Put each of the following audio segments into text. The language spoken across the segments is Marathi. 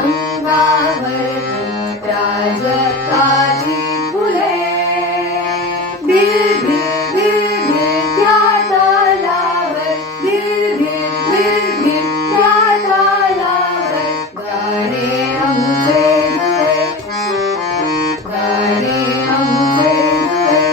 अंगावरती प्राजक्ताची फुले भिर भिर भिर भिर त्या तालावर भिर भिर भिर भिर त्या तालावर गाणे आमचे जुळे गाणे आमचे जुळे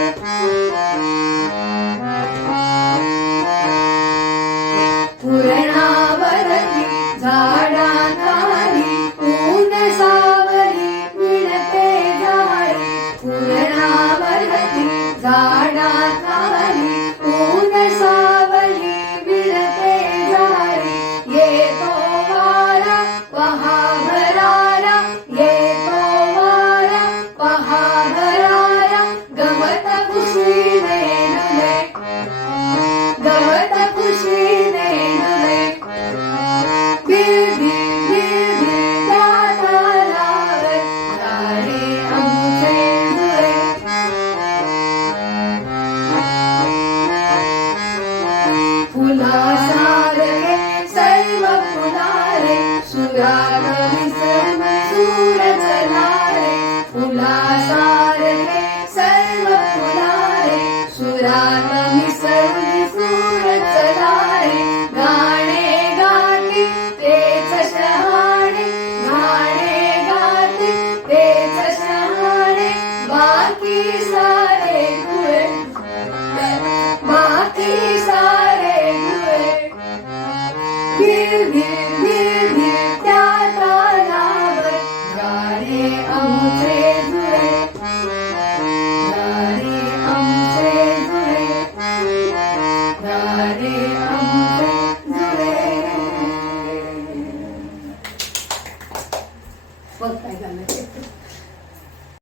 पुरणावरती झाडाखाली ऊन सावली मिळते झाडी पुरणावरती झाडाखाली ऊन सावली मिळते झाडी येतो वारा पहा भरारा येतो वारा पहा भरारा गवत खुशीने डुले गवत खुशीने डुले भिर भिर भिर भिर त्या तालावर गाणे आमचे जुळे फुलासारखे सर्व फुलारे सुरात विसरून सूर चलारे फुलासारखे सर्व फुलारे सुरात मिसळून सूर चलारे गाणे गाते तेच शहाणे गाणे गाते तेच शहाणे बाकी सारे गुळे बाकी सारे गुळे भिर भिर भिर भिर त्या तालावर गाणे आमचे जुळे गाणे आमचे जुळे गाणे आमचे जुळे बघ काय झालं